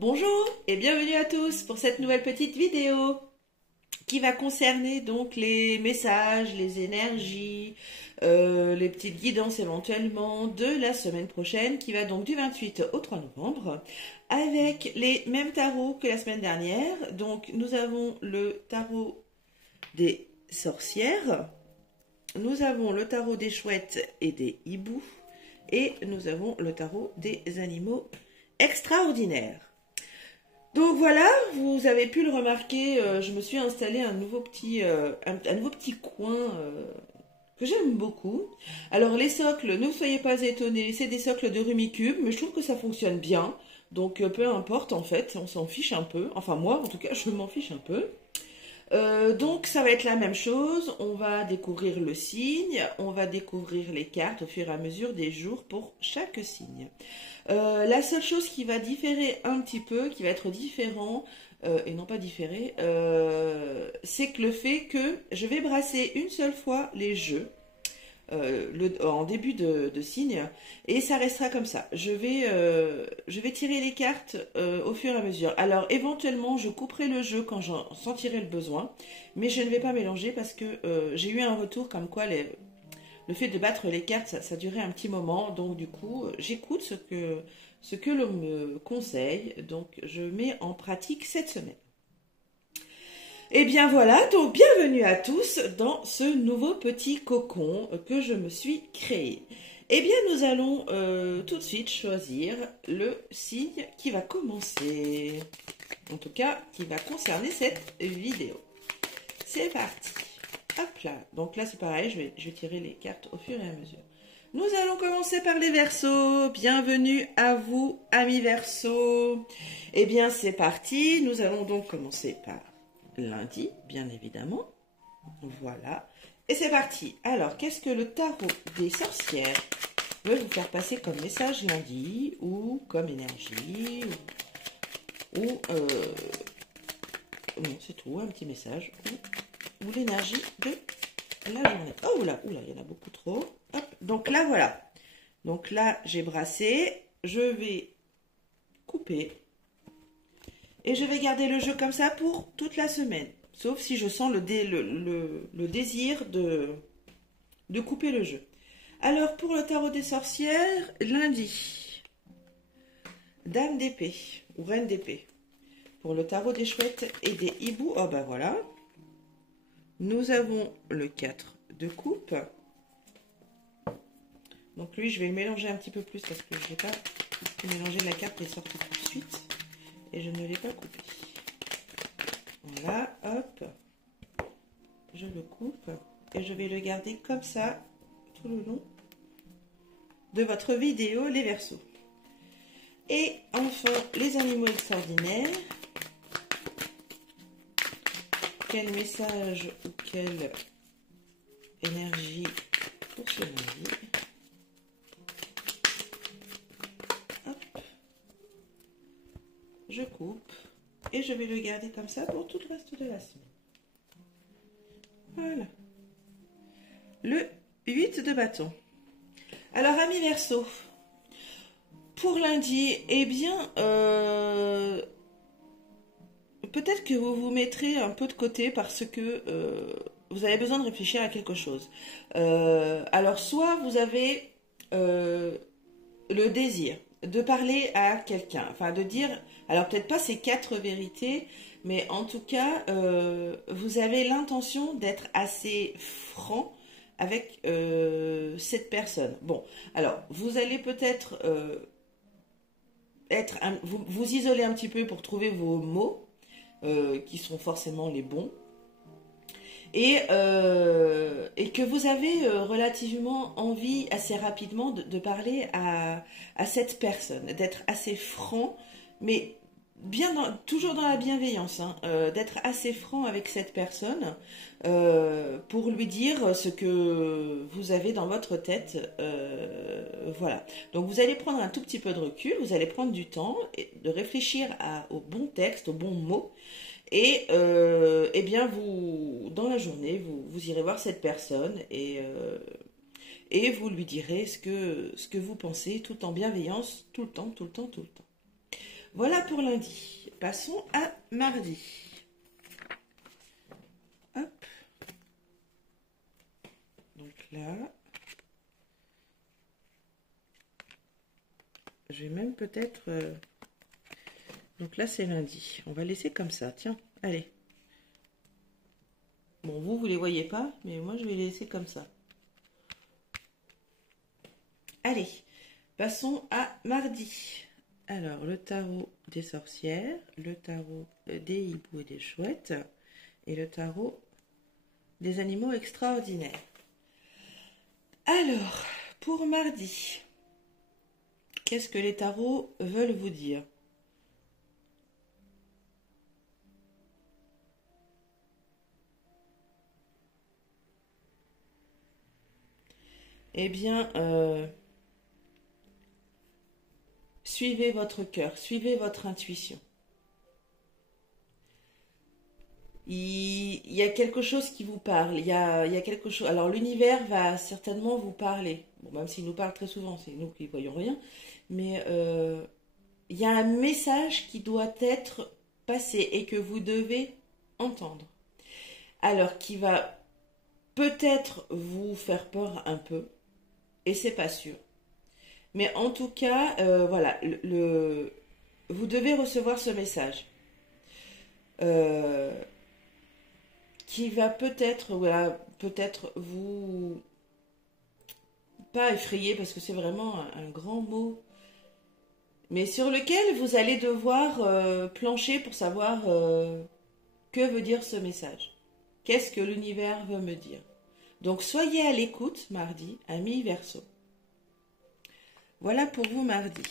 Bonjour et bienvenue à tous pour cette nouvelle petite vidéo qui va concerner donc les messages, les énergies, les petites guidances éventuellement de la semaine prochaine qui va donc du 28 au 3 novembre avec les mêmes tarots que la semaine dernière. Donc nous avons le tarot des sorcières, nous avons le tarot des chouettes et des hiboux et nous avons le tarot des animaux extraordinaires. Donc voilà, vous avez pu le remarquer, je me suis installé un nouveau petit coin que j'aime beaucoup. Alors les socles, ne soyez pas étonnés, c'est des socles de Rumicube, mais je trouve que ça fonctionne bien. Donc peu importe en fait, on s'en fiche un peu. Enfin moi en tout cas, je m'en fiche un peu. Donc ça va être la même chose, on va découvrir le signe, on va découvrir les cartes au fur et à mesure des jours pour chaque signe. La seule chose qui va différer un petit peu, qui va être différent, et non pas différé, c'est que le fait que je vais brasser une seule fois les jeux en début de signe et ça restera comme ça. Je vais tirer les cartes au fur et à mesure. Alors éventuellement je couperai le jeu quand j'en sentirai le besoin, mais je ne vais pas mélanger parce que j'ai eu un retour comme quoi le fait de battre les cartes ça durait un petit moment, donc du coup j'écoute ce que l'on me conseille, donc je mets en pratique cette semaine. Et bien voilà, donc bienvenue à tous dans ce nouveau petit cocon que je me suis créé. Eh bien nous allons tout de suite choisir le signe qui va commencer, en tout cas qui va concerner cette vidéo. C'est parti. Hop là, donc là c'est pareil, je vais tirer les cartes au fur et à mesure. Nous allons commencer par les Verseaux. Bienvenue à vous, amis Verseaux. Eh bien c'est parti, nous allons donc commencer par lundi, bien évidemment. Voilà. Et c'est parti. Alors, qu'est-ce que le tarot des sorcières veut vous faire passer comme message lundi ou comme énergie ou non, c'est tout, un petit message ou l'énergie de la journée. Oh, oula, il y en a beaucoup trop. Hop, donc là, voilà. Donc là, j'ai brassé. Je vais couper. Et je vais garder le jeu comme ça pour toute la semaine. Sauf si je sens le désir de couper le jeu. Alors, pour le tarot des sorcières, lundi, Dame d'épée ou Reine d'épée. Pour le tarot des chouettes et des hiboux, oh ben voilà. Nous avons le 4 de coupe. Donc lui, je vais le mélanger un petit peu plus parce que je n'ai pas mélangé la carte qui est sortie tout de suite. Et je ne l'ai pas coupé. Voilà, hop. Je le coupe. Et je vais le garder comme ça tout le long de votre vidéo, les Verseaux. Et enfin, les animaux extraordinaires. Quel message ou quelle énergie pour ce lundi. Hop. Je coupe. Et je vais le garder comme ça pour tout le reste de la semaine. Voilà. Le 8 de bâton. Alors, amis Verseaux, pour lundi, eh bien, peut-être que vous vous mettrez un peu de côté parce que vous avez besoin de réfléchir à quelque chose. Alors, soit vous avez le désir de parler à quelqu'un, enfin de dire, alors peut-être pas ces 4 vérités, mais en tout cas, vous avez l'intention d'être assez franc avec cette personne. Bon, alors vous allez peut-être vous isoler un petit peu pour trouver vos mots qui sont forcément les bons. Et que vous avez relativement envie assez rapidement de parler à cette personne, d'être assez franc, mais toujours dans la bienveillance, hein, d'être assez franc avec cette personne pour lui dire ce que vous avez dans votre tête. Voilà. Donc vous allez prendre un tout petit peu de recul, vous allez prendre du temps de réfléchir au bon texte, aux bons mots. Et eh bien, dans la journée, vous irez voir cette personne et vous lui direz ce que vous pensez, tout en bienveillance, tout le temps. Voilà pour lundi. Passons à mardi. Hop. Donc là, je vais même peut-être... Donc là, c'est lundi. On va laisser comme ça. Tiens, allez. Bon, vous les voyez pas, mais moi, je vais les laisser comme ça. Allez, passons à mardi. Alors, le tarot des sorcières, le tarot des hiboux et des chouettes, et le tarot des animaux extraordinaires. Alors, pour mardi, qu'est-ce que les tarots veulent vous dire? Eh bien, suivez votre cœur, suivez votre intuition. Il y a quelque chose qui vous parle, il y a quelque chose. Alors l'univers va certainement vous parler, bon, même s'il nous parle très souvent, c'est nous qui ne voyons rien, mais il y a un message qui doit être passé et que vous devez entendre. Alors qui va peut-être vous faire peur un peu, et c'est pas sûr. Mais en tout cas, voilà, vous devez recevoir ce message. Qui va peut-être, voilà, peut-être vous pas effrayer parce que c'est vraiment un grand mot, mais sur lequel vous allez devoir plancher pour savoir que veut dire ce message. Qu'est-ce que l'univers veut me dire? Donc soyez à l'écoute mardi, amis Verseau. Voilà pour vous mardi.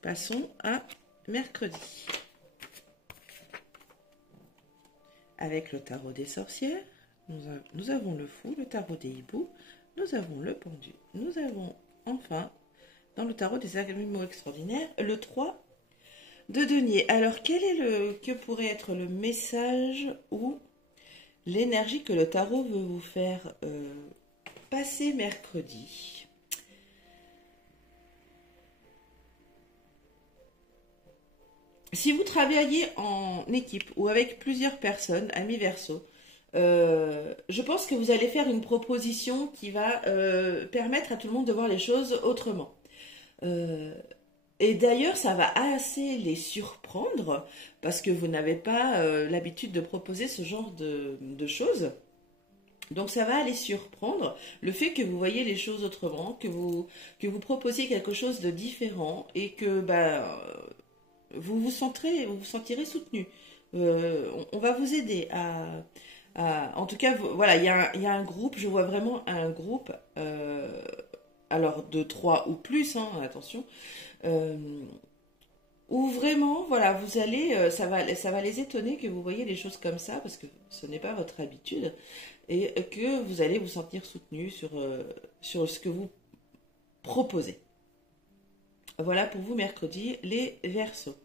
Passons à mercredi. Avec le tarot des sorcières, nous avons le fou, le tarot des hiboux, nous avons le pendu, nous avons enfin, dans le tarot des animaux extraordinaires, le 3 de denier. Alors, que pourrait être le message ou l'énergie que le tarot veut vous faire passer mercredi? Si vous travaillez en équipe ou avec plusieurs personnes, amis Verseau, je pense que vous allez faire une proposition qui va permettre à tout le monde de voir les choses autrement. Et d'ailleurs, ça va assez les surprendre parce que vous n'avez pas l'habitude de proposer ce genre de choses. Donc ça va les surprendre, le fait que vous voyez les choses autrement, que vous proposiez quelque chose de différent et que vous vous sentirez soutenu. On va vous aider en tout cas, voilà, il y a un groupe, je vois vraiment un groupe, alors de 3 ou plus, hein, attention, où vraiment, voilà, vous allez, ça va les étonner que vous voyez les choses comme ça, parce que ce n'est pas votre habitude, et que vous allez vous sentir soutenu sur ce que vous proposez. Voilà pour vous mercredi, les Verseaux.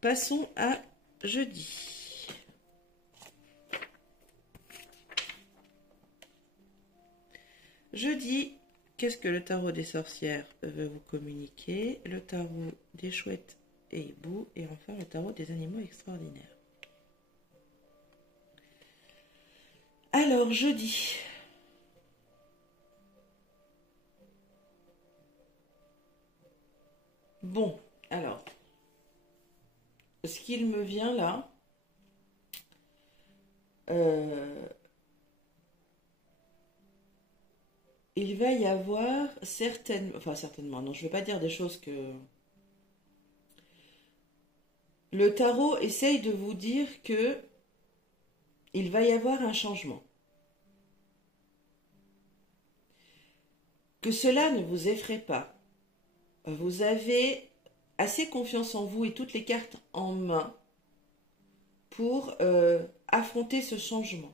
Passons à jeudi. Jeudi, qu'est-ce que le tarot des sorcières veut vous communiquer? Le tarot des chouettes et hiboux, et enfin le tarot des animaux extraordinaires. Alors, jeudi. Bon, alors, ce qu'il me vient là, il va y avoir certainement, non, je ne vais pas dire des choses que... Le tarot essaye de vous dire que il va y avoir un changement. Que cela ne vous effraie pas. Vous avez assez confiance en vous et toutes les cartes en main pour affronter ce changement.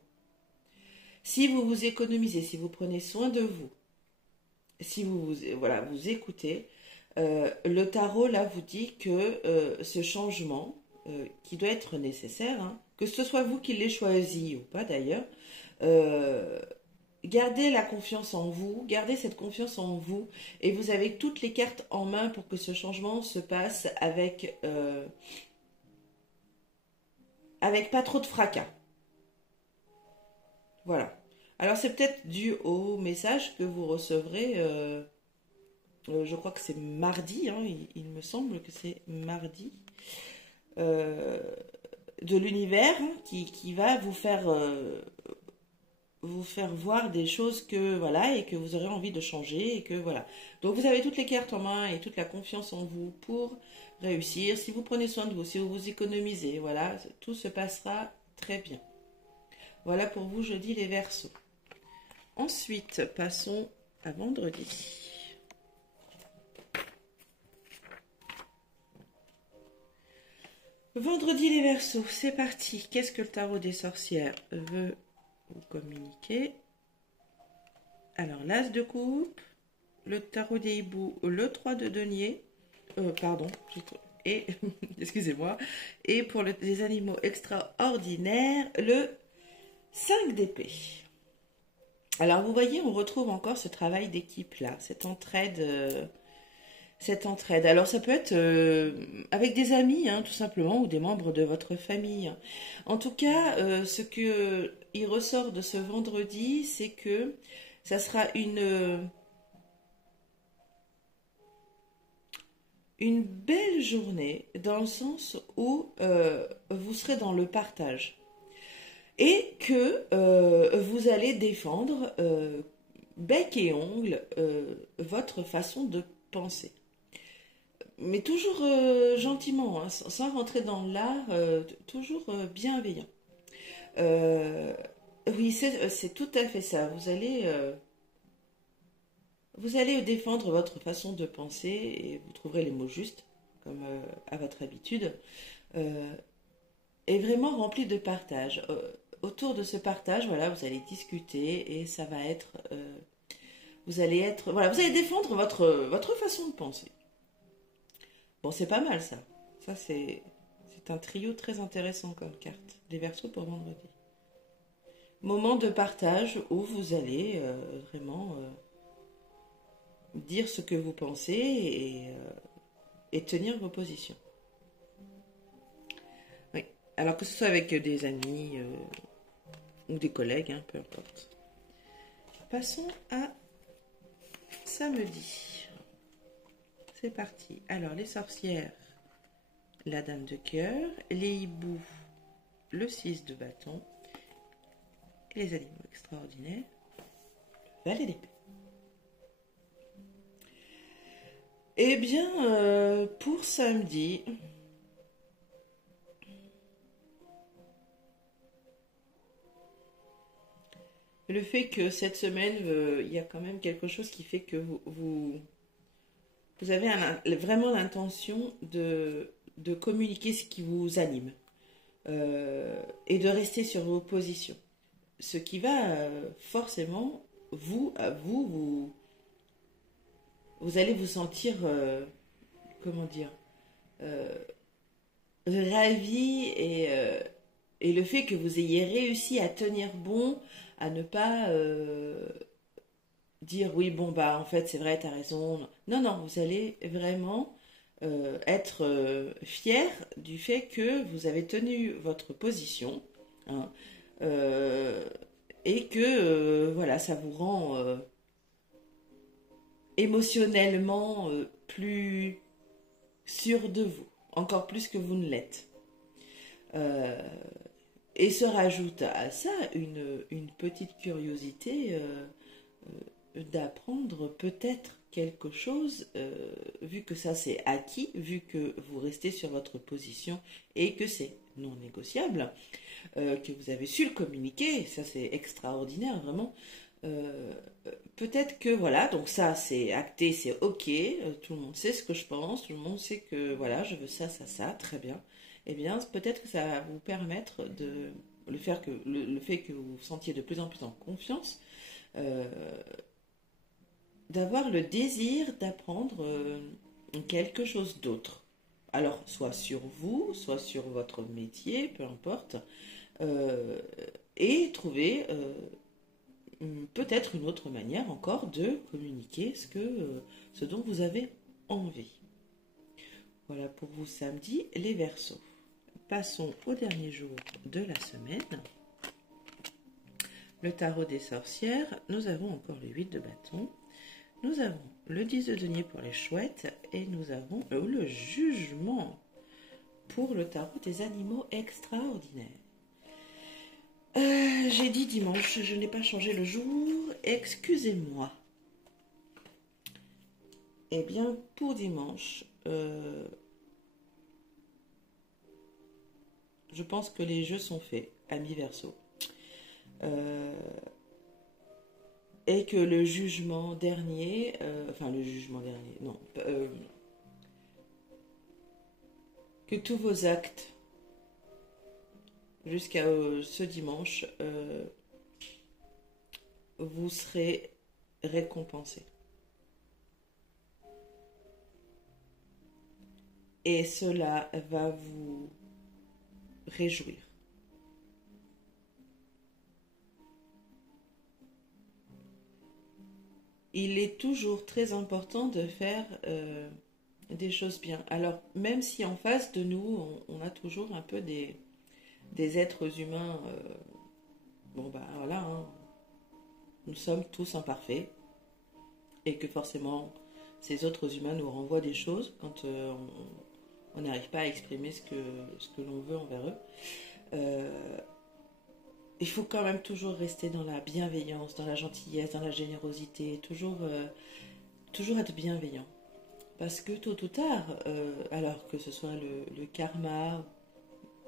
Si vous vous économisez, si vous prenez soin de vous, si vous écoutez, le tarot là vous dit que ce changement qui doit être nécessaire, hein, que ce soit vous qui l'ayez choisi ou pas d'ailleurs, gardez la confiance en vous, gardez cette confiance en vous, et vous avez toutes les cartes en main pour que ce changement se passe avec pas trop de fracas. Voilà. Alors c'est peut-être dû au message que vous recevrez, je crois que c'est mardi, hein, il me semble que c'est mardi, euh, de l'univers, hein, qui va vous faire voir des choses que voilà et que vous aurez envie de changer et que voilà. Donc vous avez toutes les cartes en main et toute la confiance en vous pour réussir. Si vous prenez soin de vous, si vous vous économisez, voilà, tout se passera très bien. Voilà pour vous jeudi les Verseaux. Ensuite, passons à vendredi. Vendredi les Verseaux, c'est parti. Qu'est-ce que le tarot des sorcières veut vous communiquer? Alors, l'As de coupe, le tarot des hiboux, le 3 de denier, et, excusez-moi, et pour les animaux extraordinaires, le 5 d'épée. Alors, vous voyez, on retrouve encore ce travail d'équipe là, cette entraide. Alors, ça peut être avec des amis, hein, tout simplement, ou des membres de votre famille. En tout cas, ce que il ressort de ce vendredi, c'est que ça sera une belle journée, dans le sens où vous serez dans le partage. Et que vous allez défendre bec et ongle votre façon de penser. Mais toujours gentiment, hein, sans rentrer dans l'art, toujours bienveillant. Oui, c'est tout à fait ça. Vous allez défendre votre façon de penser et vous trouverez les mots justes, comme à votre habitude, et vraiment rempli de partage. Autour de ce partage, voilà, vous allez discuter et ça va être, vous allez défendre votre façon de penser. Bon, c'est pas mal ça. Ça, c'est un trio très intéressant comme carte. Les Verseaux pour vendredi. Moment de partage où vous allez vraiment dire ce que vous pensez et tenir vos positions. Oui. Alors que ce soit avec des amis ou des collègues, hein, peu importe. Passons à samedi. C'est parti. Alors, les sorcières, la dame de cœur, les hiboux, le 6 de bâton, et les animaux extraordinaires, le valet d'épée. Eh bien, pour samedi, le fait que cette semaine, il y a quand même quelque chose qui fait que vous avez vraiment l'intention de communiquer ce qui vous anime et de rester sur vos positions. Ce qui va forcément, vous allez vous sentir, comment dire, ravi et le fait que vous ayez réussi à tenir bon, à ne pas dire oui, bon, bah en fait, c'est vrai, t'as raison. Non, non, vous allez vraiment être fier du fait que vous avez tenu votre position, hein, et que voilà, ça vous rend émotionnellement plus sûr de vous, encore plus que vous ne l'êtes. Et se rajoute à ça une petite curiosité d'apprendre peut-être quelque chose, vu que ça c'est acquis, vu que vous restez sur votre position et que c'est non négociable, que vous avez su le communiquer, ça c'est extraordinaire vraiment. Peut-être que voilà, donc ça c'est acté, c'est ok, tout le monde sait ce que je pense, tout le monde sait que voilà, je veux ça, ça, ça, très bien. Eh bien, peut-être que ça va vous permettre de le fait que vous vous sentiez de plus en plus en confiance, d'avoir le désir d'apprendre quelque chose d'autre. Alors, soit sur vous, soit sur votre métier, peu importe, et trouver peut-être une autre manière encore de communiquer ce dont vous avez envie. Voilà pour vous samedi, les Verseaux. Passons au dernier jour de la semaine. Le tarot des sorcières, nous avons encore le 8 de bâton. Nous avons le 10 de denier pour les chouettes et nous avons le jugement pour le tarot des animaux extraordinaires. J'ai dit dimanche, je n'ai pas changé le jour, excusez-moi. Eh bien, pour dimanche, je pense que les jeux sont faits, amis Verseau. Et que le jugement dernier, que tous vos actes jusqu'à ce dimanche, vous serez récompensés. Et cela va vous réjouir. Il est toujours très important de faire des choses bien. Alors, même si en face de nous, on a toujours un peu des êtres humains, voilà, hein, nous sommes tous imparfaits, et que forcément, ces autres humains nous renvoient des choses quand on n'arrive pas à exprimer ce que l'on veut envers eux. Il faut quand même toujours rester dans la bienveillance, dans la gentillesse, dans la générosité, toujours être bienveillant. Parce que tôt ou tard, alors que ce soit le karma,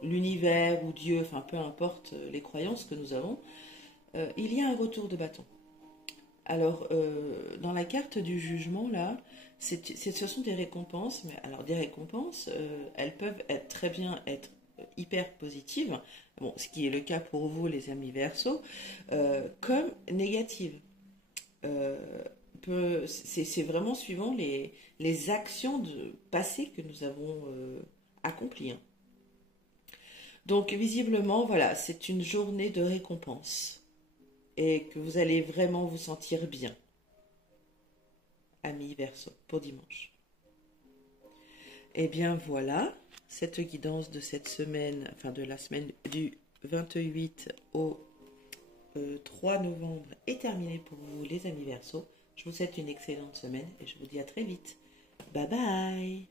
l'univers ou Dieu, enfin peu importe les croyances que nous avons, il y a un retour de bâton. Alors, dans la carte du jugement, là, ce sont des récompenses, mais alors des récompenses, elles peuvent très bien être hyper positives, bon, ce qui est le cas pour vous, les amis Verseaux, comme négatives. C'est vraiment suivant les actions passées que nous avons accomplies. Hein. Donc, visiblement, voilà, c'est une journée de récompense. Et que vous allez vraiment vous sentir bien. Amis Verseau, pour dimanche. Et bien voilà, cette guidance de cette semaine, enfin de la semaine du 28 au 3 novembre est terminée pour vous les amis Verseau. Je vous souhaite une excellente semaine et je vous dis à très vite. Bye bye.